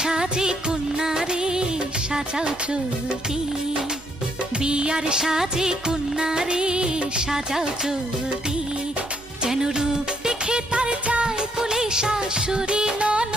সাজে কন্যারে সাজাও চলতি, বিয়ার সাজে কন্যারে সাজাও চলতি, যেন রূপ দেখে তার চায় বলে শাশুড়ি নন